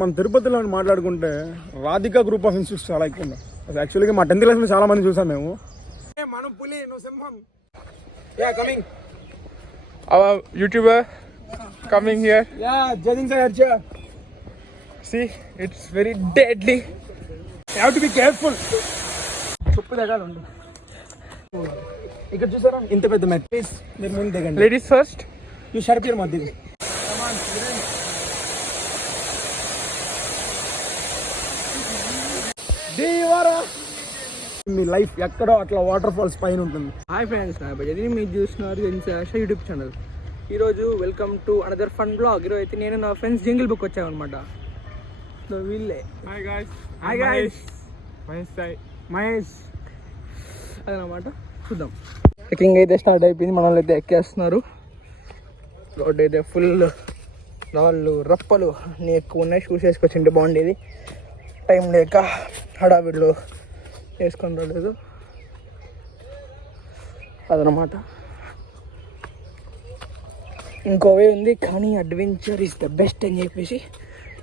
మన తిరుపతిలో మాట్లాడుకుంటే రాధికా గ్రూప్ ఆఫ్ ఇన్స్టిట్యూట్స్ చాలా ఎక్కువ ఉన్నాయి. యాక్చువల్గా మా 10th క్లాస్లో చాలా మంది చూసాం మేము. మనం పులి నువ్వు సింహం. Yeah coming our YouTuber coming here. Yeah జజింగ్ సర్ హెడ్చా. See, it's very deadly. You have to be careful. చెప్పు దగ్గర ఉండు. ఇక్కడ చూసారా ఇంత పెద్ద మ్యాట్. ప్లీజ్ మీరు ముందు దిగండి. Ladies first. యూ షర్ప్ యువర్ మధ్య. మీ లైఫ్ ఎక్కడో అట్లా వాటర్ ఫాల్స్ పైన ఉంటుంది. హాయ్ ఫ్రెండ్స్, నా బజాజ్ మీరు చూస్తున్నారు యూట్యూబ్ ఛానల్. ఈరోజు welcome to another fun blog. ఈరోజు అయితే నేను నా ఫ్రెండ్స్ జంగిల్ బుక్ వచ్చామన్నమాట. సో వీళ్ళే. Hi guys. Hi guys. Mahesh అదనమాట. చూద్దాం. ట్రెక్కింగ్ అయితే స్టార్ట్ అయిపోయింది. మన వాళ్ళు అయితే ఎక్కేస్తున్నారు. రోడ్ అయితే ఫుల్ రాళ్ళు రప్పలు అన్నీ ఎక్కువ ఉన్నాయి. షూస్ వేసుకొచ్చింటే బాగుండేది. టైం లేక హడావిడిలో వేసుకొని రాలేదు అదనమాట. ఇంకో వే ఉంది కానీ అడ్వెంచర్ ఈస్ ద బెస్ట్ అని చెప్పేసి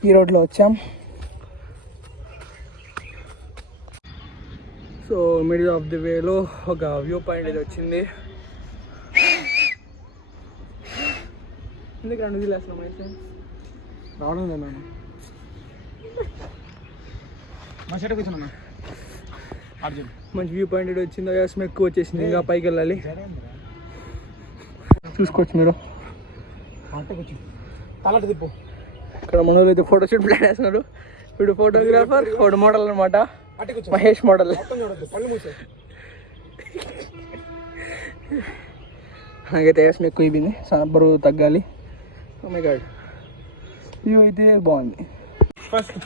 ఈ రోడ్లో వచ్చాం. సో మిడిల్ ఆఫ్ ది వేలో ఒక వ్యూ పాయింట్ అయితే వచ్చింది. ఎందుకు రెండు వదిలేస్తున్నాం అయితే రావడం లేదు నేను మా సైడ్ కూర్చున్నా. మంచి వ్యూ పాయింట్ అయితే వచ్చింది. ఆయాసం ఎక్కువ వచ్చేసింది. ఇంకా పైకి వెళ్ళాలి. చూసుకోవచ్చు మీరు. తలటి తిప్పు. ఇక్కడ మనోళ్ళు అయితే ఫోటోషూట్ ప్లాన్ వేస్తున్నారు. వీడు ఫోటోగ్రాఫర్, వాడు మోడల్ అనమాట. మహేష్ మోడల్. నాకైతే ఆయాసం ఎక్కువ అయిపోయింది. బరువు తగ్గాలి. ఓ మై గాడ్, వ్యూ అయితే బాగుంది. ఫస్ట్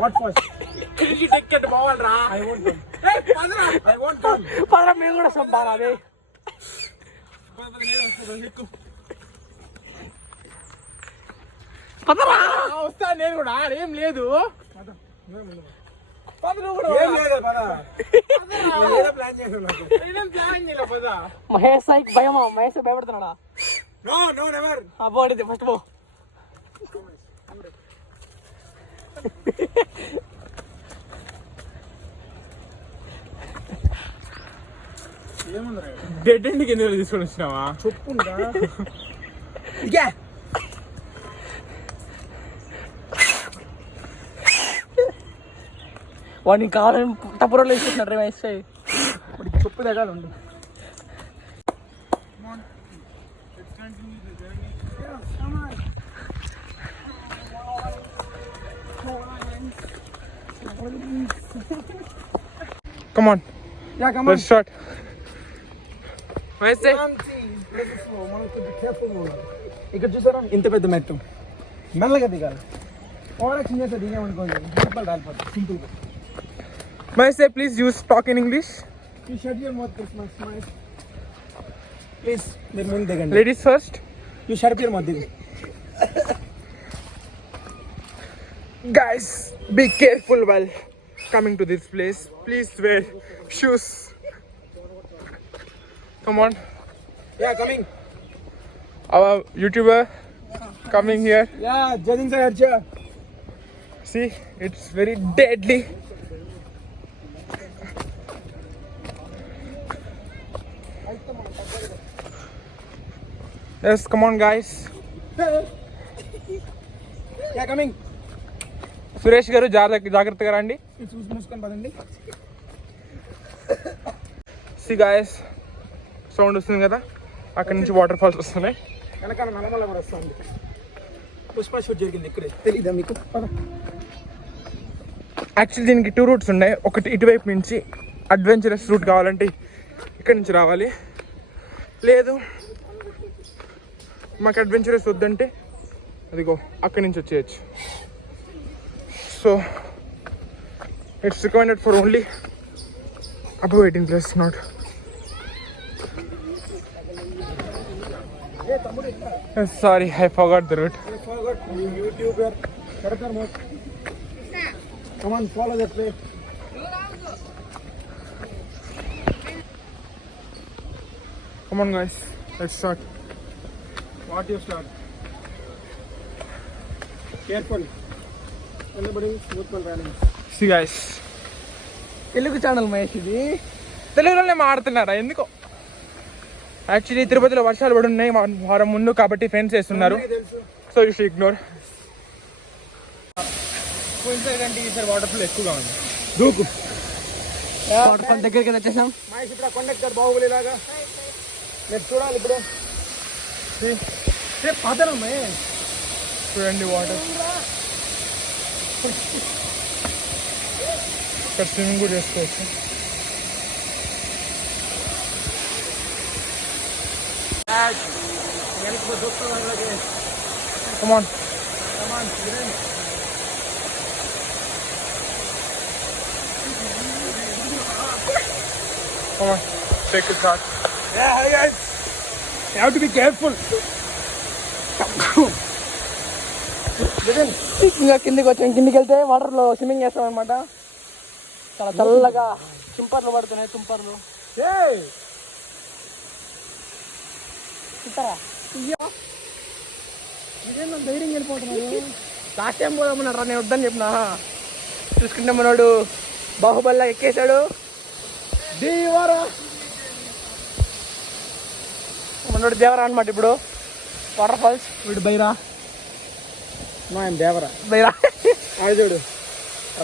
వాట్ ఫస్ట్ పదరా మేము కూడా సంపాలి. అదే పదరా వస్తా నేను కూడా. ఏం లేదు. మహేష్ సాయికి భయమా? మహేష్ భయపడుతున్నాడా? బాడీ ఫస్ట్ పో. డెడ్ ఎండ్ కింద తీసుకొని వచ్చినావా? చెప్పుందా వాడిని కావాలని టప్పురోళ్ళు వేసుకుంటున్నారు. మహేష్ సాయి చెప్పు దగ్గర ఉండు. Come on. Yeah, come on. Let's start. Mahesh say. ఇక్కడ చూసారా ఇంత పెద్ద మెట్టు. మెల్లగా దిగాలి. ఓవరాక్షన్ చేస్తే దిగామనుకోండి దీపాలు రాలిపోతాయి. Simple. Mahesh say, please use talk in English. ఈ షెడ్యూల్ మొత్తం స్మైల్. ప్లీజ్ మీరు ముందు దిగండి. Ladies first. ఈ షెడ్యూల్ మధ్య. Guys, be careful while coming to this place. Please wear shoes. Come on. Yeah, coming. Our YouTuber coming here. Yeah, judging sir hurcha. See, it's very deadly. Yes, come on guys. Yeah, coming. Suresh గారు జాగ్రత్తగా రండి. మూసుకొని పదండి. C guys, sound వస్తుంది కదా, అక్కడ నుంచి water falls వస్తున్నాయి. వెనకాల నల్లమల్ల కూడా వస్తుంది. పుష్ప షూట్ జరిగింది ఇక్కడే. తెలీదా మీకు? యాక్చువల్లీ దీనికి 2 రూట్స్ ఉన్నాయి. ఒకటి ఇటువైపు నుంచి అడ్వెంచరస్ రూట్ కావాలంటే ఇక్కడి నుంచి రావాలి. లేదు మాకు అడ్వెంచరస్ వద్దంటే అదిగో అక్కడి నుంచి వచ్చేయచ్చు. So it's recommended for only above 18 plus, not. Sorry, I forgot the route. I forgot. YouTuber. Come on, follow that way. Come on guys, let's start. What you start? Careful smooth running. See guys, Telugu channel Mahesh ఇది. తెలుగులోనే మాడుతున్నారా ఎందుకో? Actually తిరుపతిలో వర్షాలు పడి ఉన్నాయి వారం ముందు, కాబట్టి ఫెన్స్ వేస్తున్నారు. So you should ignore. ఈసారి వాటర్ ఫ్లో ఎక్కువగా ఉంది. దూకు వాటర్ ఫాల్ దగ్గరికి వచ్చేసాం. మహేష్ ఇప్పుడు కండక్టర్ బాహుబలి లాగా మీరు చూడాలి ఇప్పుడు. పాతరం మహేష్ చూడండి వాటర్. ఇక్కడ స్విమ్మింగ్ కూడా చేసుకోవచ్చు. Come on. Come on, take a shot. Yeah, hey guys, you have to be careful. ఇంకా కిందికి వచ్చాం. కిందికి వెళ్తే వాటర్లో స్విమ్మింగ్ చేస్తాం అనమాట. చాలా చల్లగా తుంపర్లు పడుతున్నాయి. తుంపర్లు ధైర్యం వెళ్ళిపోతున్నారు. లాస్ట్ టైం పోదామన్నారా, నేను వద్దని చెప్పిన. చూసుకుంటే మనోడు బాహుబలిలా ఎక్కేశాడు. మనోడు దేవరా అనమాట. ఇప్పుడు వాటర్ ఫాల్స్. వీడు బైరా. దేవరా బైరా అది చూడు,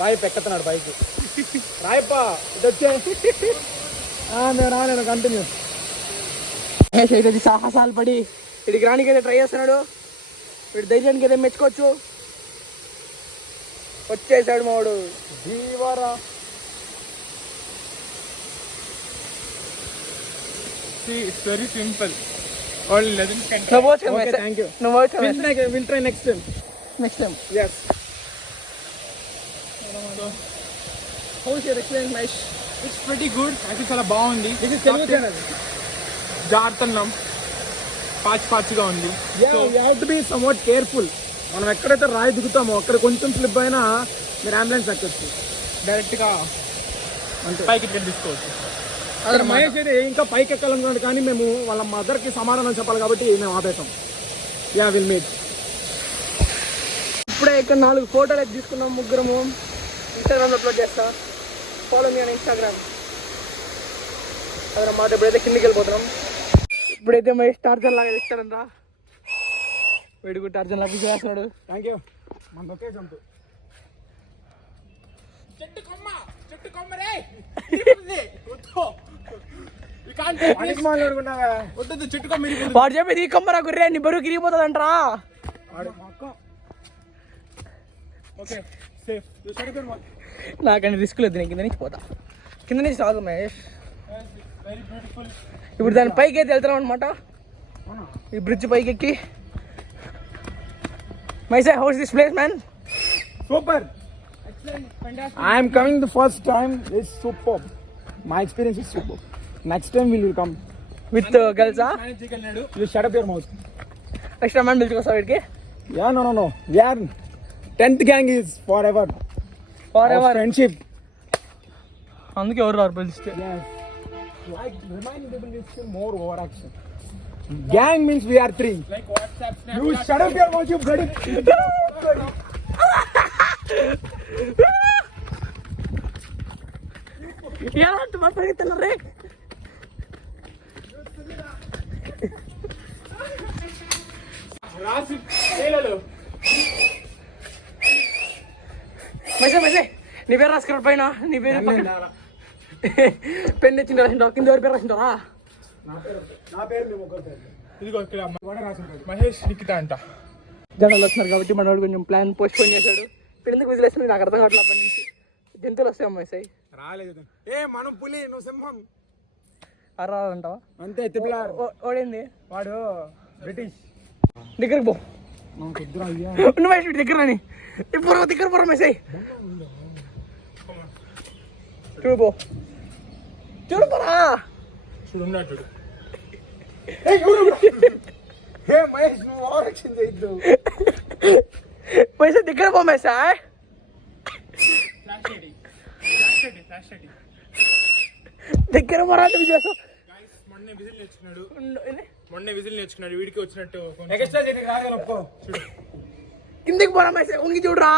రాయి పెక్కుతున్నాడు పైకి. రాయప్పా ఇది వచ్చే నేను రాలేను. కంటిన్యూ. ఇది సాహసాలు పడి వీడికి రానికైతే ట్రై చేస్తున్నాడు. వీడి ధైర్యానికి అయితే మెచ్చుకోవచ్చు. వచ్చేసాడు మావాడు. దీవారా It's very simple. Only 11 can. నువ్వు వచ్చు. Okay, thank you. నువ్వు వచ్చు. We'll try next time. Next time. Yes. House your experience Mahesh? It's pretty good. అది చాలా బాగుంది. This is Telugu channel. జారుతున్నాం, పాచిగా ఉంది. Yeah, you have to be somewhat careful. మనం ఎక్కడైతే రాయి దిగుతామో అక్కడ కొంచెం స్లిప్ అయినా మీరు అంబులెన్స్ ఎక్కొచ్చు. డైరెక్ట్గా అంతే. పైకి ఇట్లా తీసుకోవచ్చు. అక్కడ మహేష్ అయితే ఇంకా పైకి ఎక్కాలనుకున్నాడు, కానీ మేము వాళ్ళ మదర్కి సమాధానం చెప్పాలి కాబట్టి మేము ఆపేసాం. Yeah will meet. ఇప్పుడే ఇక్కడ 4 ఫోటోలు అయితే తీసుకున్నాం ముగ్గురము. ఇన్స్టాగ్రామ్లో అప్లోడ్ చేస్తా. Follow me on Instagram. అదనమాట. ఇప్పుడైతే కిందికి వెళ్ళిపోతున్నాం. ఇప్పుడైతే మహేష్ టార్జన్ లాగా ఇస్తాడంరా. వీడు టార్జన్ లాగా చేస్తున్నాడు. Thank you. మన లొకేషన్ చెట్టు కొమ్మ రే. మాట్లాడుకున్నావా? వద్దు, చెట్టు కొమ్మ. వాడు చెప్పేది ఈ కొమ్మరా గుర్రే, నీ బరువు కిరిగిపోతుంది అంటరా. Okay, safe. నాకని రిస్క్ లేదు. నేను కింద నుంచి పోతా. కింద నుంచి రాదు మహేష్. Very beautiful. ఇప్పుడు దాని పైకి అయితే వెళ్తున్నాం అనమాట. ఈ బ్రిడ్జ్ పైకి ఎక్కి. మైసే, how's this place man? Super. I am coming the first time. It's superb. My experience is superb. Next time we will come. With గర్ల్సా? You shut up your mouth. Extra man పిలుచుకొస్తా వీడికి. Yeah, no. We are 10th gang is forever. For Our ever. friendship. అందుకే ఎవరు రారు పిలిస్తే. Yes. Like reminding people is still more overaction. Gang means we are 3. Like WhatsApp, Snapchat. You shut up your mouth, you bloody. ఎలా పరిగెత్తున్నారు రే? మెసే నీ పేరు రాసుకున్నాడు పైన. నీ పేరు పెన్ తెచ్చింది రాసింటావు. కింద ఎవరి పేరు రాసింటారా? నా పేరు మేము ఒకరు. ఇదిగో ఇక్కడ మహేష్ నిఖిత అంట. జనాలు వస్తున్నారు కాబట్టి మనోడు కొంచెం ప్లాన్ పోస్ట్ పోన్ చేశాడు. ఇక్కడ ఎందుకు విజిలేస్తుంది నాకు అర్థం కావట్లేదు. అప్పటి నుంచి జంతువులు వస్తాయి అమ్మాయి సాయి. రాలేదు. మనం పులి, నువ్వు సింహం. అర్రాలంటావా? అంతే. తిప్పులా ఓడింది వాడు బ్రిటిష్. దగ్గరకు పో. నువ్వు వేసి దగ్గర రాని. ఇప్పుడు దగ్గర పోరా మెసేజ్. చూడు పో. చూడు పోరా. చూడు. హే మహేష్, నువ్వు ఓవరాక్షన్ చేయొద్దు. మెసేజ్ దగ్గర పో మెసేజ్. దగ్గర పోరా అంటే చేస్తావు. మొన్నే విజిల్ నేర్చుకున్నాడు. వీడికి వచ్చినట్టు ఎక్స్ట్రా చేయడానికి రాగల ఒప్పుకో. కిందికి పోరా ఉంగి చూడరా.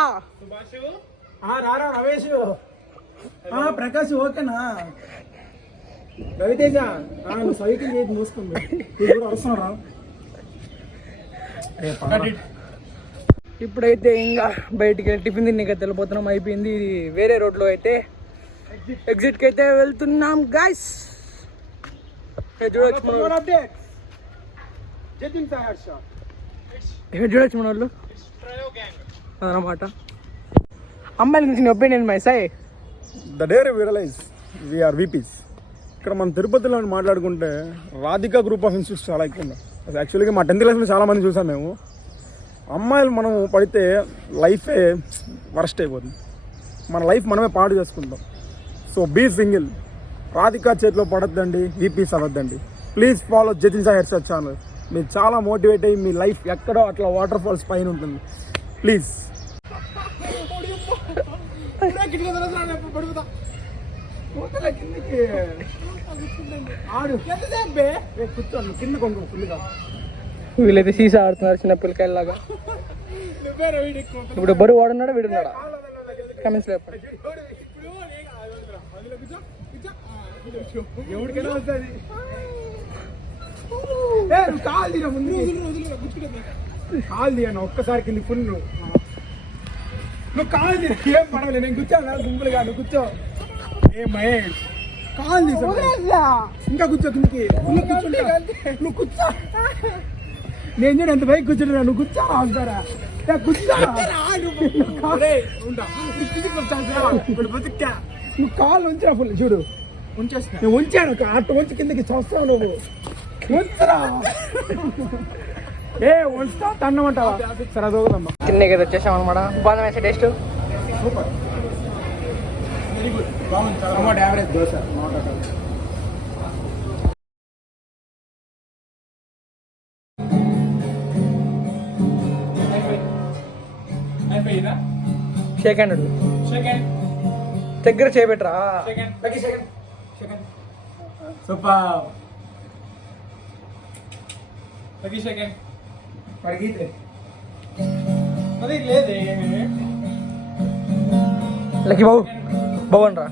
రారా రమేష్, ప్రకాష్ ఓకేనా, రవితేజ నువ్వు సైకిల్ చేసి మూసుకుంది కూడా వస్తున్నారా. ఇప్పుడైతే ఇంకా బయటికి వెళ్ళి టిఫిన్ తిన్నకైతే వెళ్ళిపోతున్నాం. అయిపోయింది. ఇది వేరే రోడ్లో అయితే ఎగ్జిట్కి అయితే వెళ్తున్నాం గాయస్. చూడొచ్చు మన వాళ్ళు అదనమాట. అమ్మాయిల గురించి నీ ఒపీనియన్ మై సై. The day we realize we are VPs. ఇక్కడ మనం తిరుపతిలో మాట్లాడుకుంటే రాధికా గ్రూప్ ఆఫ్ ఇన్స్టిట్యూట్స్ చాలా ఎక్కువ ఉన్నాయి. యాక్చువల్గా మా 10th క్లాస్లో చాలామంది చూసాం మేము. అమ్మాయిలు మనం పడితే లైఫే వరస్ట్ అయిపోతుంది, మన లైఫ్ మనమే పాడు చేసుకుంటాం. సో బీ సింగిల్, రాధికా చేతిలో పడద్దండి, వీపీస్ అవ్వద్దండి. Please follow Jatin Sai hair style channel. మీరు చాలా మోటివేట్ అయ్యి మీ లైఫ్ ఎక్కడో అట్లా వాటర్ ఫాల్స్ పైన ఉంటుంది. ప్లీజ్ కూర్చోండి కింద కొంగు ఫుల్గా. వీళ్ళైతే సీసా ఆడుతున్నారు చిన్న పిల్లకాయలాగా. ఇప్పుడు బరువు వాడున్నాడా వీడున్నాడా కమెంట్స్ లో చెప్పండి. ఎవరికైనా వస్తుంది. కాలు తీరా ముందు, కాలు తీయను ఒక్కసారి కింది ఫుల్. నువ్వు కాలు తీరా, ఏం పడవలేదు. నేను కూర్చోను గుంపులు కాదు, కూర్చో. ఏ మహేష్ కాలు తీసా ఇంకా కూర్చో కిందికి. నువ్వు కూర్చుంటా, నువ్వు కూర్చో. నేను చూడు ఎంత పైకి కూర్చుంటున్నా, నువ్వు కూర్చోరా అంటారా. నువ్వు కాళ్ళు ఉంచిరా ఫుల్. చూడు నేను ఉంచాను, అటు ఉంచి కిందకి చూస్తావు నువ్వు. ఉంచరా ఏ ఉంచుతా తన్నమంటావా. సరే అదొకదమ్మా. కిందకి అయితే వచ్చేసాం అనమాట. బాగా వేసే టేస్ట్ సూపర్, వెరీ గుడ్, బాగుంది. Tomato average dosa. Shake hand దగ్గర చేయబెట్టరా. సూపర్ లక్కీ బాబు బాగుండ్రా.